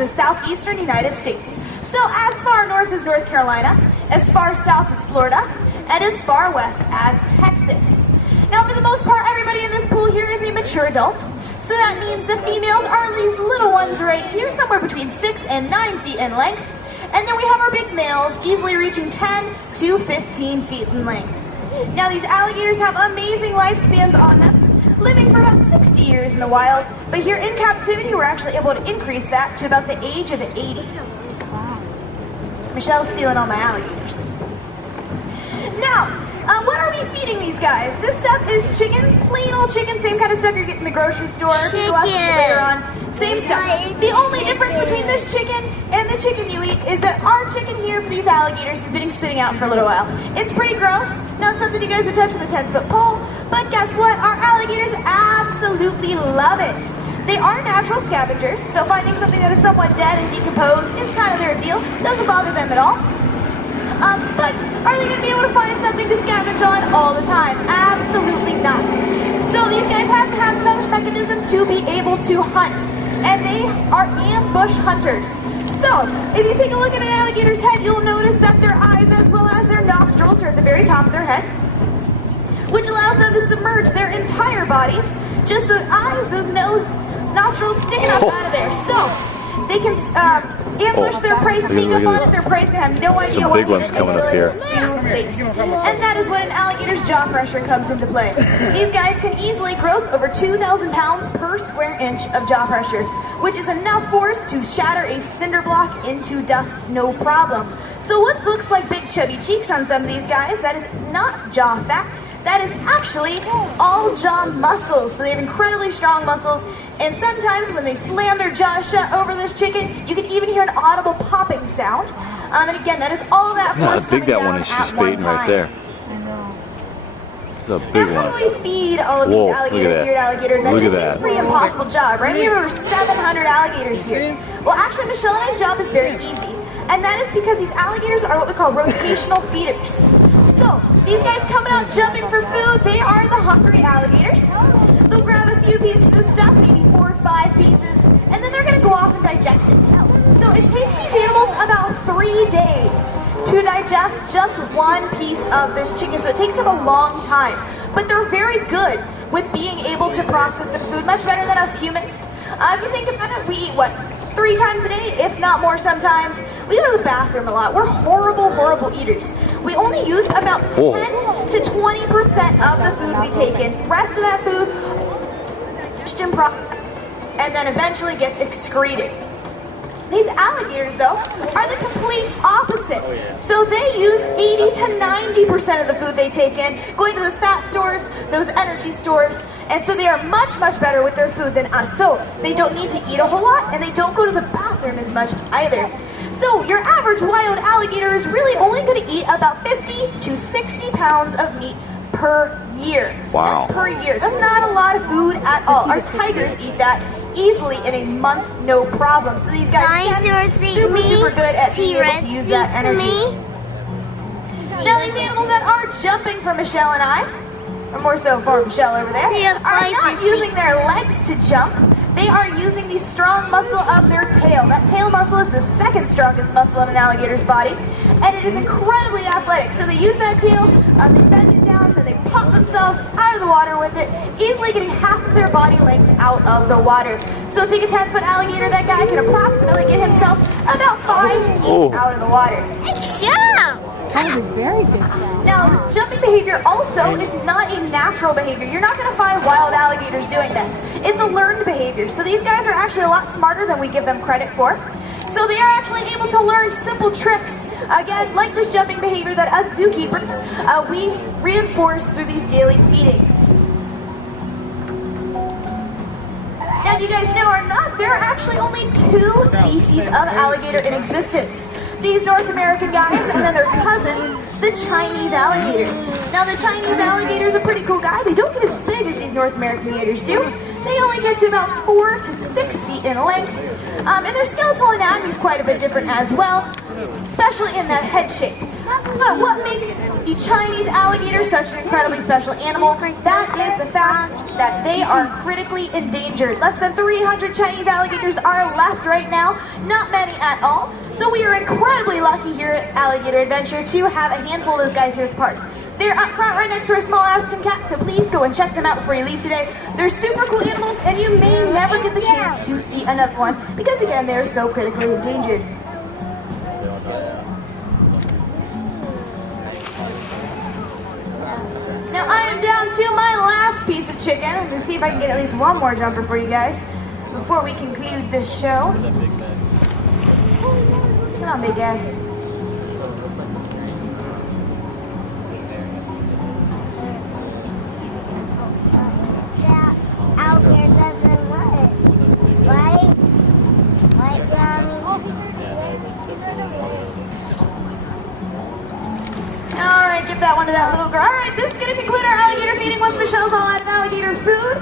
in the southeastern United States. So as far north as North Carolina, as far south as Florida, and as far west as Texas. Now, for the most part, everybody in this pool here is a mature adult. So that means the females are these little ones right here, somewhere between 6 and 9 feet in length. And then we have our big males, easily reaching 10 to 15 feet in length. Now, these alligators have amazing lifespans on them, living for about 60 years in the wild. But here in captivity, we're actually able to increase that to about the age of 80. Michelle's stealing all my alligators. Now, what are we feeding these guys? This stuff is chicken, plain old chicken, same kind of stuff you get in the grocery store. Chicken. Go out to later on, same stuff. The only difference between this chicken and the chicken you eat is that our chicken here for these alligators has been sitting out for a little while. It's pretty gross, not something you guys would touch with a 10-foot pole, but guess what? Our alligators absolutely love it. They are natural scavengers, so finding something that is somewhat dead and decomposed is kind of their deal. Doesn't bother them at all. But are they going to be able to find something to scavenge on all the time? Absolutely not. So these guys have to have some mechanism to be able to hunt. And they are ambush hunters. So if you take a look at an alligator's head, you'll notice that their eyes as well as their nostrils are at the very top of their head, which allows them to submerge their entire bodies. Just the eyes, those nostrils sticking up out of there. So they can ambush their prey, sneak up on it. Their prey's gonna have no idea some big ones coming up here. And that is when an alligator's jaw pressure comes into play. These guys can easily gross over 2,000 pounds per square inch of jaw pressure, which is enough force to shatter a cinder block into dust, no problem. So what looks like big chubby cheeks on some of these guys, that is not jaw fat. That is actually all jaw muscles. So they have incredibly strong muscles. And sometimes when they slam their jaw shut over this chicken, you can even hear an audible popping sound. And again, that is all that force how big that one is she's baiting right there. I know. It's a big one. How do we feed all of these alligators here at Alligator Adventures? Look at that. It's a pretty impossible job, right? We have over 700 alligators here. Well, actually, Michelle and I's job is very easy. And that is because these alligators are what we call rotational feeders. So, these guys coming out jumping for food, they are the hungry alligators. They'll grab a few pieces of stuff, maybe 4 or 5 pieces, and then they're going to go off and digest it. So it takes these animals about 3 days to digest just one piece of this chicken. So it takes them a long time. But they're very good with being able to process the food, much better than us humans. If you think about it, we eat, 3 times a day, if not more sometimes. We go to the bathroom a lot. We're horrible, horrible eaters. We only use about 10 to 20% of the food we take in. The rest of that food in process and then eventually gets excreted. These alligators, though, are the complete opposite. So they use 80 to 90% of the food they take in, going to those fat stores, those energy stores, and so they are much, much better with their food than us. So they don't need to eat a whole lot, and they don't go to the bathroom as much either. So your average wild alligator is really only going to eat about 50 to 60 pounds of meat per year. Wow. That's per year. That's not a lot of food at all. Our tigers eat that easily in a month, no problem. So these guys are super good at being able to use that energy. Now these animals that are jumping for Michelle and I, or more so for Michelle over there, are not using their legs to jump. They are using the strong muscle of their tail. That tail muscle is the second strongest muscle in an alligator's body, and it is incredibly athletic. So they use that tail, they bend it down, and they pop themselves out of the water with it, easily getting half of their body length out of the water. So take a 10-foot alligator, that guy can approximately get himself about 5 feet out of the water. That was a very good job. Now, this jumping behavior also is not a natural behavior. You're not going to find wild alligators doing this. It's a learned behavior. So these guys are actually a lot smarter than we give them credit for. So they are actually able to learn simple tricks, again, like this jumping behavior that us zookeepers, we reinforce through these daily feedings. Now, do you guys know or not, there are actually only 2 species of alligator in existence. These North American guys, and then their cousin, the Chinese alligator. Now, the Chinese alligator is a pretty cool guy. They don't get as big as these North American gators do. They only get to about 4 to 6 feet in length. And their skeletal anatomy is quite a bit different as well, especially in that head shape. But what makes the Chinese alligator such an incredibly special animal, that is the fact that they are critically endangered. Less than 300 Chinese alligators are left right now, not many at all. So we are incredibly lucky here at Alligator Adventure to have a handful of those guys here at the park. They're up front right next to our small African cat, so please go and check them out before you leave today. They're super cool animals, and you may never get the chance to see another one, because again, they're so critically endangered. Now I am down to my last piece of chicken. I'm going to see if I can get at least one more jumper for you guys before we conclude this show. Come on, big guy. Out here doesn't work, right? Right, Mommy? All right, give that one to that little girl. All right, this is going to conclude our alligator feeding once Michelle's all out of alligator food.